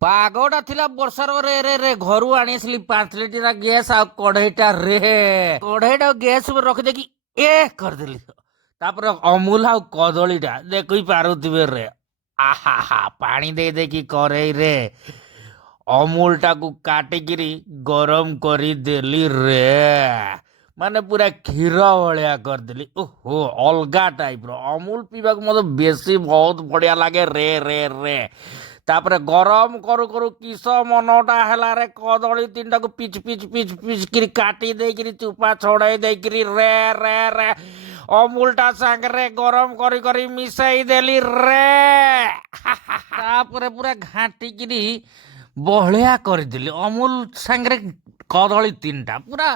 ପାଗଟା ଥିଲା ବର୍ଷାର ରେ ରେ ରେ ଘରୁ ଆଣି ଆସିଲି 5 ଲିଟର ଗ୍ୟାସ୍ ଆଉ କଢେଇଟା ରେ କଢେଇଟା ଗ୍ୟାସ୍ ଉପରେ ରଖିଦେଇକି କରିଦେଲି। ତାପରେ ଅମୁଲ ଆଉ କଦଳୀଟା ଦେଖି ପାରୁଥିବେ ରେ ଆହା ପାଣି ଦେଇ ଦେଇକି କରେଇରେ ଅମୁଲଟାକୁ କାଟିକିରି ଗରମ କରିଦେଲି ରେ ମାନେ ପୁରା କ୍ଷୀର ଭଳିଆ କରିଦେଲି। ଓହୋ ଅଲଗା ଟାଇପର ଅମୁଲ ପିଇବାକୁ ମତେ ବେଶୀ ବହୁତ ବଢିଆ ଲାଗେ ରେ ରେ ରେ ତାପରେ ଗରମ କରୁ କରୁ କିସ ମନଟା ହେଲାରେ କଦଳୀ ତିନିଟାକୁ ପିଚ୍ ପିଚ୍ ପିଚ୍ ପିଚ୍ କିରି କାଟି ଦେଇକିରି ଚୁପା ଛଡେଇ ଦେଇକିରି ରେ ରେ ରେ ଅମୁଲଟା ସାଙ୍ଗରେ ଗରମ କରି କରି ମିଶେଇ ଦେଲି ରେ ତାପରେ ପୁରା ଘାଣ୍ଟିକିରି ବହଳିଆ କରିଦେଲି ଅମୁଲ ସାଙ୍ଗରେ କଦଳୀ ତିନିଟା ପୁରା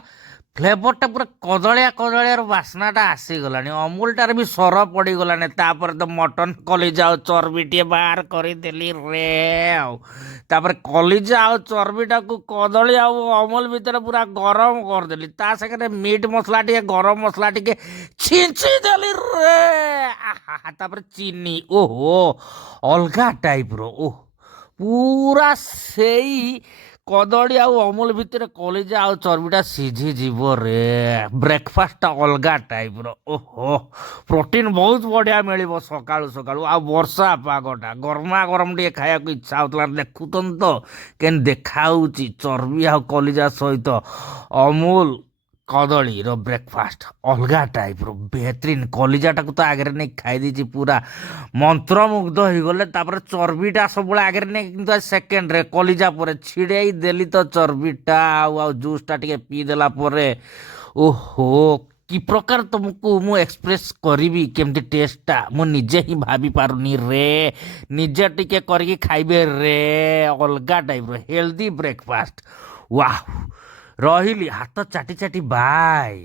ଫ୍ଲେଭରଟା ପୁରା କଦଳିଆ କଦଳିଆର ବାସ୍ନାଟା ଆସିଗଲାଣି ଅମୁଲଟାରେ ବି ସର ପଡ଼ିଗଲାଣି। ତାପରେ ତ ମଟନ କଲିଜା ଆଉ ଚର୍ବି ଟିକେ ବାହାର କରିଦେଲି ରେ ଆଉ ତାପରେ କଲିଜା ଆଉ ଚର୍ବିଟାକୁ କଦଳୀ ଆଉ ଅମୁଲ ଭିତରେ ପୁରା ଗରମ କରିଦେଲି। ତା ସାଙ୍ଗରେ ମିଟ୍ ମସଲା ଟିକେ ଗରମ ମସଲା ଟିକେ ଛିଞ୍ଚି ଦେଲି ରେ ତାପରେ ଚିନି ଓହୋ ଅଲଗା ଟାଇପର ଓହ ପୁରା ସେଇ କଦଳୀ ଆଉ ଅମୁଲ ଭିତରେ କଲିଜା ଆଉ ଚର୍ବିଟା ସିଝିଯିବ ରେ ବ୍ରେକଫାଷ୍ଟଟା ଅଲଗା ଟାଇପର ଓହୋ ପ୍ରୋଟିନ ବହୁତ ବଢିଆ ମିଳିବ ସକାଳୁ ସକାଳୁ। ଆଉ ବର୍ଷା ପାଗଟା ଗରମା ଗରମ ଟିକେ ଖାଇବାକୁ ଇଚ୍ଛା ହଉଥିଲା। ଦେଖୁଛନ୍ତି ତ କେମିତି ଦେଖାଉଛି ଚର୍ବି ଆଉ କଲିଜା ସହିତ ଅମୁଲ କଦଳୀର ବ୍ରେକଫାଷ୍ଟ ଅଲଗା ଟାଇପର ବେହତରିନ। କଲିଜାଟାକୁ ତ ଆଗରେ ନେଇ ଖାଇ ଦେଇଛି ପୁରା ମନ୍ତ୍ରମୁଗ୍ଧ ହେଇଗଲେ। ତାପରେ ଚର୍ବିଟା ସବୁବେଳେ ଆଗରେ ନେଇ କିନ୍ତୁ ସେକେଣ୍ଡରେ କଲିଜା ପରେ ଛିଡେଇ ଦେଲି ତ ଚର୍ବିଟା ଆଉ ଜୁସଟା ଟିକେ ପିଇଦେଲା ପରେ ଓହୋ କି ପ୍ରକାର ତମକୁ ମୁଁ ଏକ୍ସପ୍ରେସ୍ କରିବି କେମିତି ଟେଷ୍ଟଟା ମୁଁ ନିଜେ ହିଁ ଭାବି ପାରୁନି ରେ ନିଜେ ଟିକେ କରିକି ଖାଇବେ ରେ ଅଲଗା ଟାଇପର ହେଲ୍ଦି ବ୍ରେକଫାଷ୍ଟ ୱାଓ ରହିଲି ହାତ ଚାଟି ଚାଟି ବାଏ।